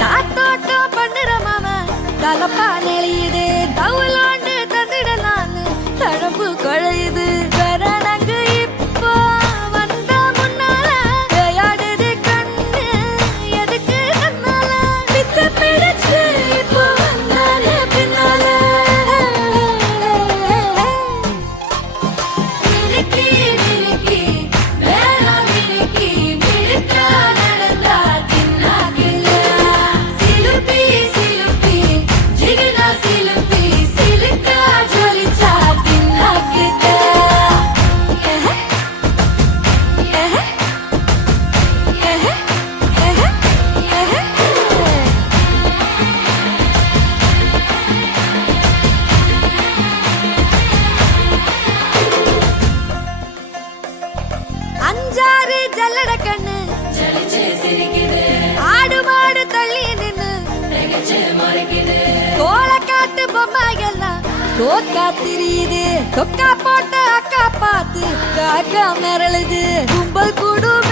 தாத்தோட்டம் பண்ணுற மாம தலப்பா நெளியுது தவுலாண்டு தந்துடலான்னு தழம்பு குழையுது கரணங்கு இப்போ வந்த முன்னால விளையாடுது கண்ணு எதுக்கு தன்னால வித்து பிடிச்சு இப்போ வந்தாலே பின்னால மினுக்கி மினுக்கி வேளா மினுக்கி மினுக்கா நடந்தா தின்னாக்குல சிலுப்பி சிலுப்பி ஜிகினா சிலுப்பி சிலுக்கா ஜொலிச்சா தின்னாக்குத அஞ்சாறு ஜல்லட கண்ணு ஆடு மாடு தள்ளி நின்னு கோலக்காட்டு பொம்மைகள்லாம் தோக்கா திரியுது தொக்கா போட்ட அக்கா பார்த்து காக்கா மிரளுது கும்பல் கூடும்